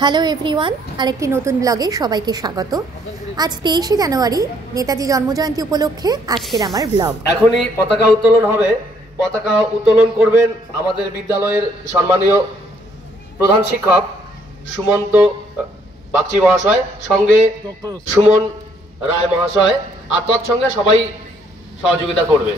Hello everyone, আরেকটি নতুন ব্লগে সবাইকে স্বাগত। আজ 23শে জানুয়ারি, নেতাজি জন্মজয়ন্তী উপলক্ষে আজকের আমার ব্লগ। এখনই পতাকা উত্তোলন হবে। পতাকা উত্তোলন করবেন আমাদের বিদ্যালয়ের সম্মানীয় প্রধান শিক্ষক সুমন্ত বাগচি মহাশয়, সঙ্গে সুমন রায় মহাশয়, আর তৎসঙ্গে সবাই সহযোগিতা করবে।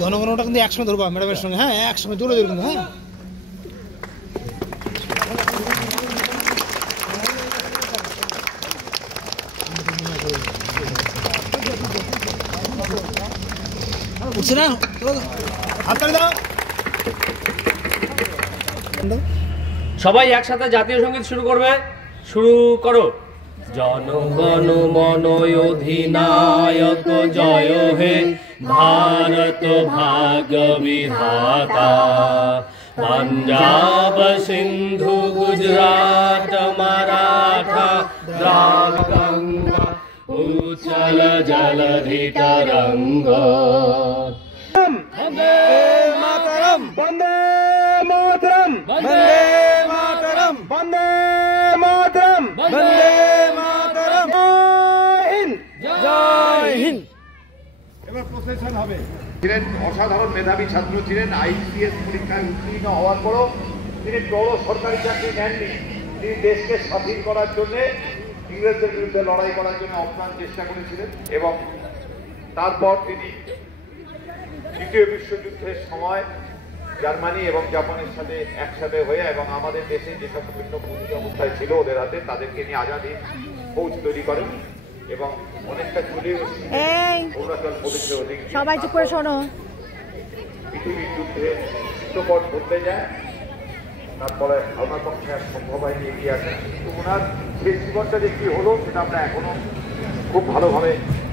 জনগণটা কিন্তু একসঙ্গে ধরবো ম্যাডামের সঙ্গে, হ্যাঁ একসঙ্গে জোরে জোরে কিন্তু, হ্যাঁ উঠছে না, হাততালি দাও। সবাই একসাথে জাতীয় সঙ্গীত শুরু করবে। শুরু করো। জনগণ মন অধিনায়ক জয় হে ভারত ভাগ্য বিধাতা, পঞ্জাব সিন্ধু গুজরাট মারাঠা দ্রাবিড় গঙ্গা উচ্ছল জলধি তরঙ্গ। বন্দে মাতরম, বন্দে মাতরম, বন্দে মাতরম, বন্দে মাতরম, বন্দে মাতরম। জয় হিন্দ, জয় হিন্দ। এবার প্রসেশন হবে। ছিলেন অসাধারণ মেধাবী ছাত্র ছিলেন। আইসিএস পরীক্ষায় উত্তীর্ণ হওয়ার পরও তিনি বড় সরকারি চাকরি নেননি। তিনি দেশকে স্বাধীন করার জন্য, ইংরেজদের বিরুদ্ধে লড়াই করার জন্য অপ্রাণ চেষ্টা করেছিলেন এবং তারপর তিনি দ্বিতীয় বিশ্বযুদ্ধের সময় জার্মানি এবং জাপানের সাথে একসাথে হয়ে এবং আমাদের দেশে যেসব বিভিন্ন পুঁজি অবস্থায় ছিল ওদের হাতে, তাদেরকে নিয়ে আজাদি ফৌজ তৈরি করেন এবং অনেকটা চলে অরুণাচল প্রদেশের অধিক সবাই চুপ করে শোনো। পৃথিবীর যুদ্ধে চিত্রপট বদলে যায়। তারপরে আমার পক্ষে এক সম্ভব হয়নি এগিয়ে আসেন, কিন্তু ওনার সেই জীবনটা যে কি হলো সেটা আমরা এখনো খুব ভালোভাবে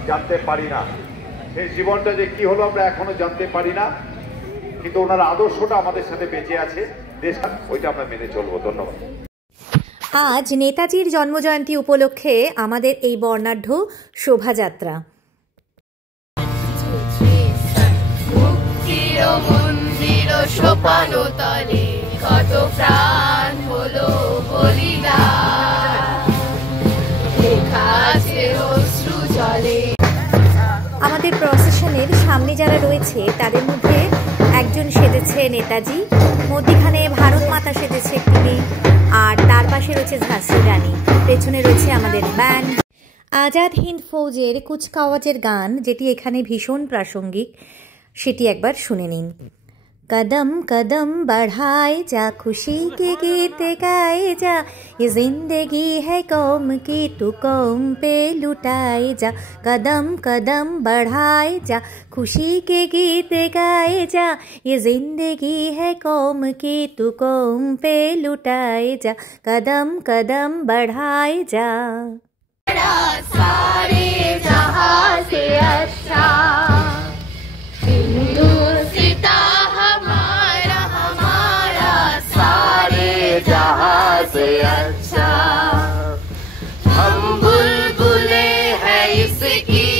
জানতে পারি না। সেই জীবনটা যে কি হলো আমরা এখনো জানতে পারি না, কিন্তু ওনার আদর্শটা আমাদের সাথে বেঁচে আছে। দেশ ওইটা আমরা মেনে চলবো। ধন্যবাদ। আজ নেতাজির জন্মজয়ন্তী উপলক্ষে আমাদের এই বর্ণাঢ্য শোভাযাত্রা। মন্দির সোপানো তলে কত প্রাণ হলো বলিদান, অশ্রু জলে। আমাদের প্রসেশনের সামনে যারা রয়েছে তাদের মধ্যে একজন সেজেছে নেতাজি, মধ্যখানে ভারত মাতা সেজেছে একটি মেয়ে, আর তার পাশে রয়েছে ঝাঁসি রানী, পেছনে রয়েছে আমাদের ব্যান্ড। আজাদ হিন্দ ফৌজের কুচকাওয়াজের গান, যেটি এখানে ভীষণ প্রাসঙ্গিক, সেটি একবার শুনে নিন। कदम कदम बढ़ाए जा, खुशी के गीत गाए जा, ये जिंदगी है कौम की, तू कौम पे लुटाए जा। कदम कदम बढ़ाए जा, खुशी के गीत गाए जा, ये जिंदगी है कौम की, तू कौम पे लुटाए जा। कदम कदम बढ़ाए जा। सारे जहां से अच्छा हिंदुस्तान हमारा, हमारा सारे जहां से अच्छा। हम बुलबुले हैं इसकी,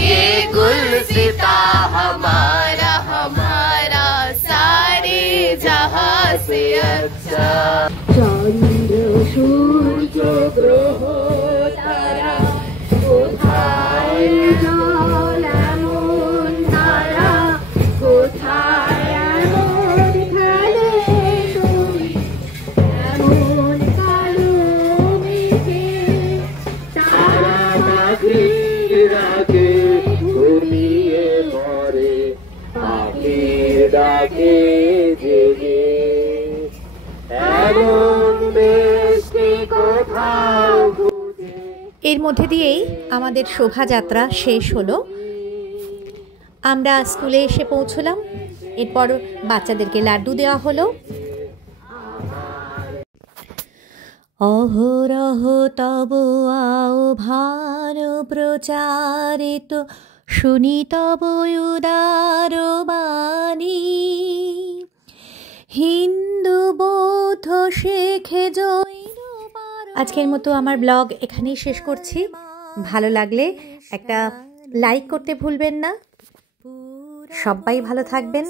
ये गुलसिता हमारा, हमारा सारे जहां से अच्छा। चंद्र सूर्य ग्रह तारा कोথায় জল এমন তারা, কোথায় এমন খেলে তুমি, এমন কালো মেঘে তারা পাখির ডাকে ঘুমিয়ে পড়ে, পাখির ডাকে জেগে এমন দেশকে কোথাও। এর মধ্যে দিয়েই আমাদের শোভাযাত্রা শেষ হলো। আমরা স্কুলে এসে পৌঁছলাম, এরপর বাচ্চাদেরকে লাড্ডু দেওয়া হলো। অহরহ তব আহ্বান প্রচারিত, শুনি তব উদার বাণী, হিন্দু বৌদ্ধ শেখ জৈন পার আজকের মতো আমার ব্লগ এখানেই শেষ করছি। ভালো লাগলে একটা লাইক করতে ভুলবেন না। সবাই ভালো থাকবেন।